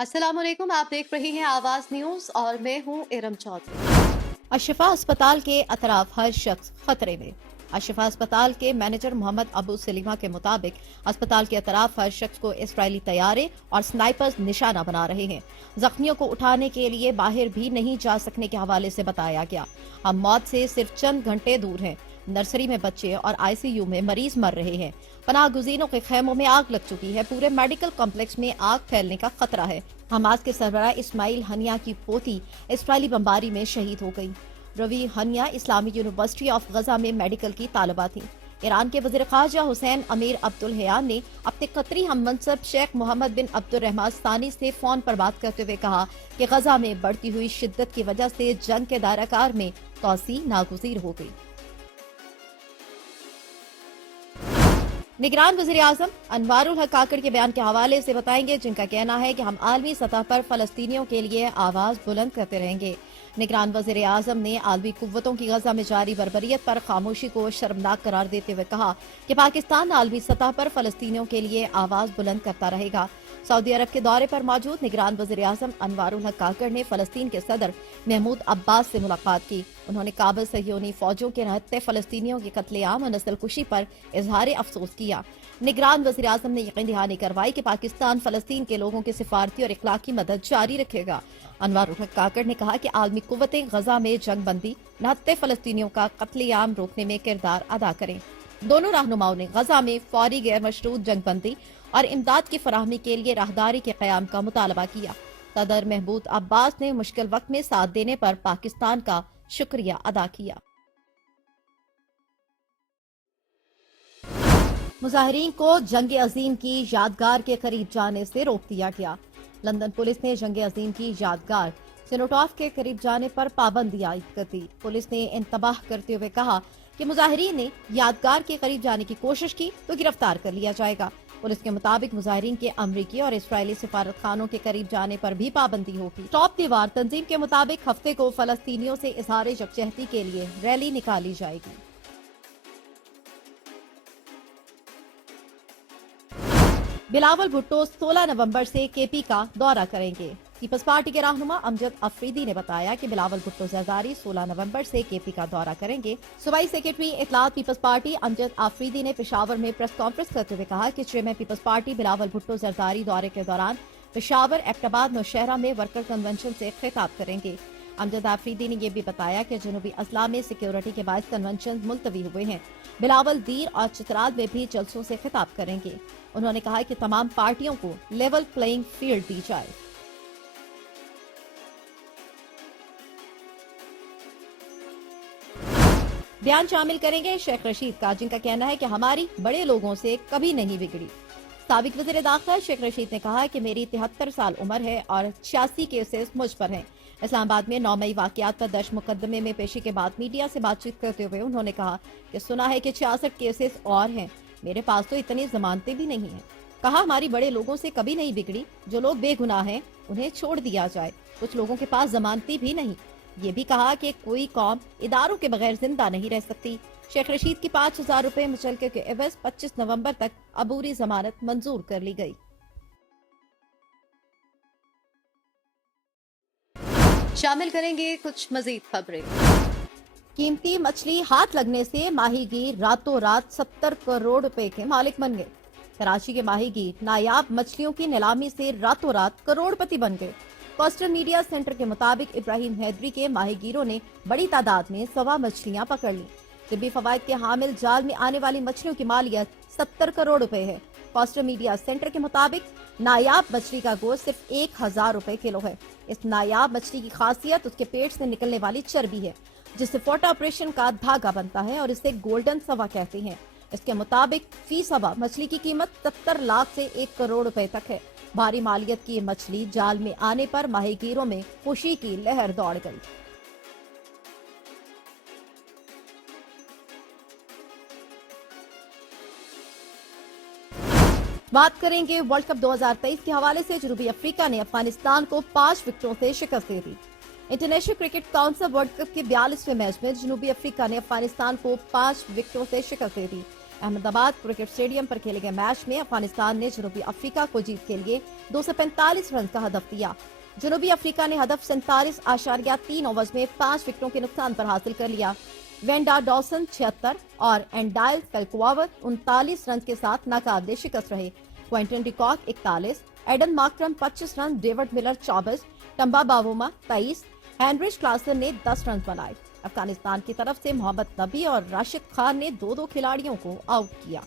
अस्सलाम वालेकुम, आप देख रही हैं आवाज न्यूज और मैं हूं इरम चौधरी। अशफा अस्पताल के अतराफ हर शख्स खतरे में। अशफा अस्पताल के मैनेजर मोहम्मद अबू सलीमा के मुताबिक अस्पताल के अतराफ हर शख्स को इसराइली तैयारे और स्नाइपर्स निशाना बना रहे हैं। जख्मियों को उठाने के लिए बाहर भी नहीं जा सकने के हवाले से बताया गया। हम मौत से सिर्फ चंद घंटे दूर हैं। नर्सरी में बच्चे और आईसीयू में मरीज मर रहे हैं। पनाह गुज़ीरों के खेमों में आग लग चुकी है। पूरे मेडिकल कॉम्प्लेक्स में आग फैलने का खतरा है। हमास के सरबराह इस्माइल हनिया की पोती इसराइली बमबारी में शहीद हो गई। रवि हनिया इस्लामी यूनिवर्सिटी ऑफ गजा में मेडिकल की तालिबा थी। ईरान के वज़ीर ख़ारजा हुसैन अमीर अब्दुल हयान ने अपने कतरी हममनसब शेख मोहम्मद बिन अब्दुल रहमान सानी से फोन पर बात करते हुए कहा कि गजा में बढ़ती हुई शिद्दत की वजह से जंग के दायराकार में तौसी नागुज़ीर हो गई। निगरान वज़ीर आज़म अनवारुल हक काकड़ के बयान के हवाले से बताएंगे, जिनका कहना है कि हम आलमी सतह पर फलस्तीनियों के लिए आवाज बुलंद करते रहेंगे। निगरान वज़ीर आज़म ने आलमी कुव्वतों की गजा में जारी बर्बरियत पर खामोशी को शर्मनाक करार देते हुए कहा कि पाकिस्तान आलमी सतह पर फलस्तीनियों के लिए आवाज बुलंद करता रहेगा। सऊदी अरब के दौरे पर मौजूद निगरान वज़ीर आज़म अनवारुल हक काकड़ ने फलस्तीन के सदर महमूद अब्बास से मुलाकात की। उन्होंने काबिल सहयोनी फौजों के रहते फलस्तीनियों के कत्लेआम और नस्ल कुशी पर इजहार अफसोस किया। निगरान वज़ीर आज़म ने यकीन दहानी करवाई कि पाकिस्तान फलस्तीन के लोगों की सिफारती और इखलाकी मदद जारी रखेगा। अनवारुल हक काकड़ ने कहा कि आलमी कुव्वतें गजा में जंग बंदी नहत्ते फलस्तीनियों का कत्लेआम रोकने में किरदार अदा करें। दोनों रहनुमाओं ने गजा में फौरी गैर मशरूत जंग बंदी और इमदाद की फराहमी के लिए राहदारी के क़याम का मुतालबा किया। सदर महमूद अब्बास ने मुश्किल वक्त में साथ देने पर पाकिस्तान का शुक्रिया अदा किया। मुजाहिरीन को जंग अजीम की यादगार के करीब जाने से रोक दिया गया। लंदन पुलिस ने जंग अजीम की यादगार सिनोटॉफ के करीब जाने पर पाबंदी आयद कर दी। पुलिस ने इंतबाह करते हुए कहा कि मुजाहिरीन ने यादगार के करीब जाने की कोशिश की तो गिरफ्तार कर लिया जाएगा। पुलिस के मुताबिक मुजाहिरीन के अमरीकी और इसराइली सिफारत खानों के करीब जाने पर भी पाबंदी होगी। टॉप दीवार तंजीम के मुताबिक हफ्ते को फलस्तीनियों से इजहार यकजहती के लिए रैली निकाली जाएगी। बिलावल भुट्टो 16 नवंबर से केपी का दौरा करेंगे। पीपल्स पार्टी के रहनुमा अमजद अफरीदी ने बताया कि बिलावल भुट्टो जरदारी 16 नवंबर से केपी का दौरा करेंगे। सूबाई सेक्रेटरी इत्तलात पीपल्स पार्टी अमजद अफरीदी ने पेशावर में प्रेस कॉन्फ्रेंस करते हुए कहा कि चेयरमैन पीपल्स पार्टी बिलावल भुट्टो जरदारी दौरे के दौरान पेशावर, एबटाबाद, नौशहरा में वर्कर कन्वेंशन से खिताब करेंगे। अमजद अफरीदी ने यह भी बताया कि जनूबी अजला में सिक्योरिटी के बायस कन्वेंशन मुलतवी हुए हैं। बिलावल दीर और चित्राल में भी जलसों से खिताब करेंगे। उन्होंने कहा कि तमाम पार्टियों को लेवल प्लेइंग फील्ड दी जाए। बयान शामिल करेंगे शेख रशीद का, जिनका कहना है कि हमारी बड़े लोगों से कभी नहीं बिगड़ी। साबिक वज़ीर दाखिला शेख रशीद ने कहा कि मेरी 73 साल उम्र है और 86 केसेस मुझ पर हैं। इस्लामाबाद में 9 मई वाकयात पर दर्ज मुकदमे में पेशी के बाद मीडिया से बातचीत करते हुए उन्होंने कहा कि सुना है कि 66 केसेस और हैं, मेरे पास तो इतनी जमानतें भी नहीं हैं। कहा हमारी बड़े लोगों से कभी नहीं बिगड़ी, जो लोग बेगुनाह हैं उन्हें छोड़ दिया जाए, कुछ लोगों के पास जमानतें भी नहीं। ये भी कहा कि कोई कौम इदारों के बगैर जिंदा नहीं रह सकती। शेख रशीद की 5000 रुपए मुचलके के एवज 25 नवंबर तक अबूरी जमानत मंजूर कर ली गई। शामिल करेंगे कुछ मजीद खबरें। कीमती मछली हाथ लगने से माहीगीर रातों रात 70 करोड़ रुपए के मालिक बन गए। कराची के माहीगीर नायाब मछलियों की नीलामी से रातों रात करोड़पति बन गए। कोस्टल मीडिया सेंटर के मुताबिक इब्राहिम हैदरी के माहीगीरों ने बड़ी तादाद में 100 मछलियां पकड़ ली। तिब्बी फवायद के हामिल जाल में आने वाली मछलियों की मालियत 70 करोड़ रुपए है। कोस्टल मीडिया सेंटर के मुताबिक नायाब मछली का गोश्त सिर्फ 1000 रुपए किलो है। इस नायाब मछली की खासियत उसके पेट से निकलने वाली चर्बी है, जिससे फोटो ऑपरेशन का धागा बनता है और इसे गोल्डन सवा कहते हैं। इसके मुताबिक फी सवा मछली की कीमत 70 लाख से 1 करोड़ रुपए तक है। भारी मालियत की मछली जाल में आने पर माहीगीरों में खुशी की लहर दौड़ गई। बात करेंगे वर्ल्ड कप 2023 के हवाले से। जनूबी अफ्रीका ने अफगानिस्तान को 5 विकेटों से शिकस्त दे दी। International cricket council world cup के 42वें मैच में जनूबी अफ्रीका ने अफगानिस्तान को 5 विकेटों से शिकस्त दे दी। احمد آباد کرکٹ اسٹیڈیم پر کھیلے گئے میچ میں افغانستان نے جنوبی افریقہ کو جیت کے لیے 245 رن کا ہدف دیا۔ جنوبی افریقہ نے ہدف 47.3 اوورز میں 5 وکٹوں کے نقصان پر حاصل کر لیا۔ وینڈا ڈاوسن 76 اور اینڈائل فیلکواور 39 رن کے ساتھ ناقابل شکست رہے۔ کوئنٹن ڈیکاک 41، ایڈن مارکرم 25 رن، ڈیوڈ ملر 24، ٹمبا باووما 23، ہینرش کلاسن نے 10 رن بنائے۔ افغانستان کی طرف سے محمد نبی اور راشد خان نے 2 کھلاڑیوں کو آؤٹ کیا۔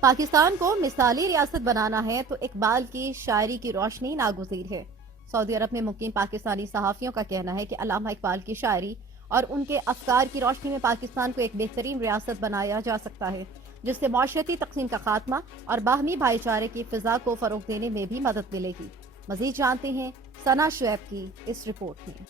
پاکستان کو مثالی ریاست بنانا ہے تو اقبال کی شاعری کی روشنی ناگزیر ہے۔ سعودی عرب میں مقیم پاکستانی صحافیوں کا کہنا ہے کہ علامہ اقبال کی شاعری اور ان کے افکار کی روشنی میں پاکستان کو ایک بہترین ریاست بنایا جا سکتا ہے، جس سے معاشرتی تقسیم کا خاتمہ اور باہمی بھائی چارے کی فضا کو فروغ دینے میں بھی مدد ملے گی۔ مزید جانتے ہیں ثنا شعیب کی اس رپورٹ میں۔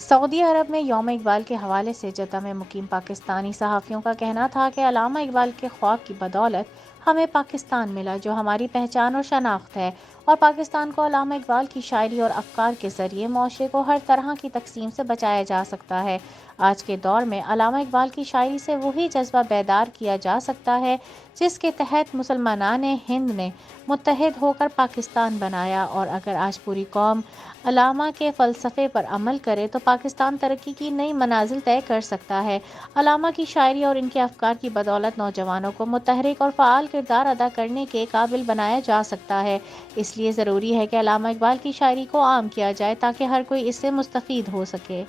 سعودی عرب میں یوم اقبال کے حوالے سے جدہ میں مقیم پاکستانی صحافیوں کا کہنا تھا کہ علامہ اقبال کے خواب کی بدولت ہمیں پاکستان ملا، جو ہماری پہچان اور شناخت ہے، اور پاکستان کو علامہ اقبال کی شاعری اور افکار کے ذریعے معاشرے کو ہر طرح کی تقسیم سے بچایا جا سکتا ہے۔ آج کے دور میں علامہ اقبال کی شاعری سے وہی جذبہ بیدار کیا جا سکتا ہے جس کے تحت مسلمانان ہند نے متحد ہو کر پاکستان بنایا، اور اگر آج پوری قوم علامہ کے فلسفے پر عمل کرے تو پاکستان ترقی کی نئی منازل طے کر سکتا ہے۔ علامہ کی شاعری اور ان کے افکار کی بدولت نوجوانوں کو متحرک اور فعال کردار ادا کرنے کے قابل بنایا جا سکتا ہے۔ اس لیے ضروری ہے کہ علامہ اقبال کی شاعری کو عام کیا جائے تاکہ ہر کوئی اس سے مستفید ہو سکے۔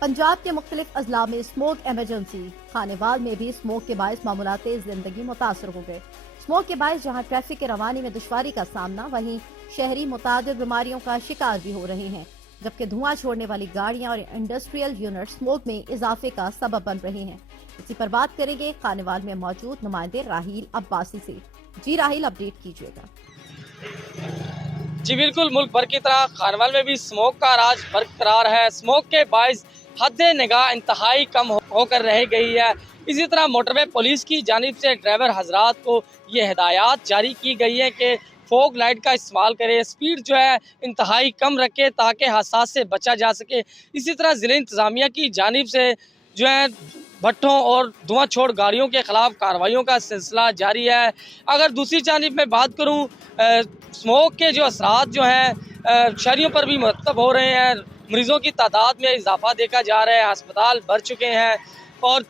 پنجاب کے مختلف اضلاع میں اسموک ایمرجنسی، خانیوال میں بھی اسموک کے باعث معمولات زندگی متاثر ہو گئے۔ اسموک کے باعث جہاں ٹریفک کے روانی میں دشواری کا سامنا، وہیں شہری متعدد بیماریوں کا شکار بھی ہو رہے ہیں، جبکہ دھواں چھوڑنے والی گاڑیاں اور انڈسٹریل یونٹ اسموک میں اضافے کا سبب بن رہے ہیں۔ اسی پر بات کریں گے خانیوال میں موجود نمائندے راہیل عباسی سے۔ جی راہیل، اپڈیٹ کیجیے گا۔ جی بالکل، ملک بھر کی طرح خانیوال میں بھی اسموک کا راج برقرار ہے۔ اسموک کے باعث حد نگاہ انتہائی کم ہو کر رہ گئی ہے۔ اسی طرح موٹر وے پولیس کی جانب سے ڈرائیور حضرات کو یہ ہدایات جاری کی گئی ہے کہ فوگ لائٹ کا استعمال کرے، اسپیڈ جو ہے انتہائی کم رکھے تاکہ حادثات سے بچا جا سکے۔ اسی طرح ضلع انتظامیہ کی جانب سے جو ہے بھٹوں اور دھواں چھوڑ گاڑیوں کے خلاف کارروائیوں کا سلسلہ جاری ہے۔ اگر دوسری جانب میں بات کروں، اسموک کے جو اثرات جو ہیں شہریوں پر بھی مرتب ہو رہے ہیں۔ مریضوں کی تعداد میں اضافہ دیکھا جا رہا ہے، ہسپتال بھر چکے ہیں، اور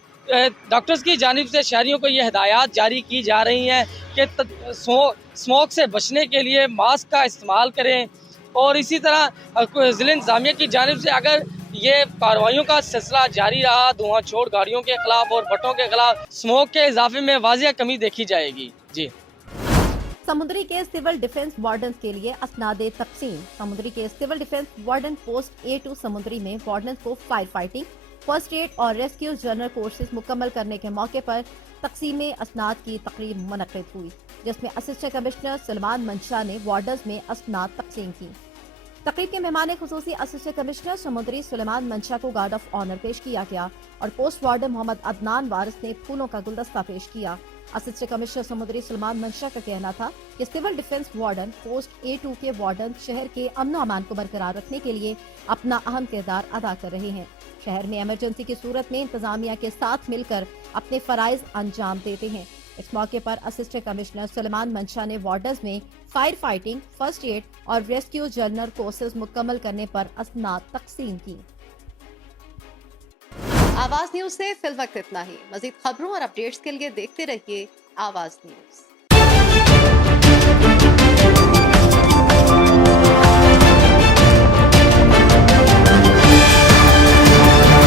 ڈاکٹرز کی جانب سے شہریوں کو یہ ہدایات جاری کی جا رہی ہیں کہ اسموک سے بچنے کے لیے ماسک کا استعمال کریں۔ اور اسی طرح ضلع انتظامیہ کی جانب سے اگر یہ کارروائیوں کا سلسلہ جاری رہا دھواں چھوڑ گاڑیوں کے خلاف اور بھٹوں کے خلاف، اسموک کے اضافے میں واضح کمی دیکھی جائے گی۔ جی، سمندری کے سول ڈیفنس وارڈنز کے لیے اسناد تقسیم۔ سمندری کے civil defence warden post A2 سمندری میں وارڈنز کو فائر فائٹنگ، فرسٹ ایڈ اور ریسکیو جنرل کورسز مکمل کرنے کے موقع پر تقسیم اسناد کی تقریب منعقد ہوئی، جس میں اسسٹنٹ کمشنر سلمان منشا نے وارڈنز میں اسناد تقسیم کی۔ تقریب کے مہمان خصوصی اسسٹنٹ کمشنر سمندری سلیمان منشا کو گارڈ آف آنر پیش کیا گیا، اور پوسٹ وارڈن محمد عدنان وارث نے پھولوں کا گلدستہ پیش کیا۔ اسسٹنٹ کمشنر سمندری سلمان منشا کا کہنا تھا کہ civil defence warden post A2 کے وارڈن شہر کے امن و امان کو برقرار رکھنے کے لیے اپنا اہم کردار ادا کر رہے ہیں۔ شہر میں ایمرجنسی کی صورت میں انتظامیہ کے ساتھ مل کر اپنے فرائض انجام دیتے ہیں۔ اس موقع پر اسسٹنٹ کمشنر سلیمان منشا نے وارڈنز میں فائر فائٹنگ، فرسٹ ایڈ اور ریسکیو جنرل کورسز مکمل کرنے پر اسناد تقسیم کی۔ آواز نیوز سے فی الوقت اتنا ہی۔ مزید خبروں اور اپڈیٹس کے لیے دیکھتے رہیے آواز نیوز۔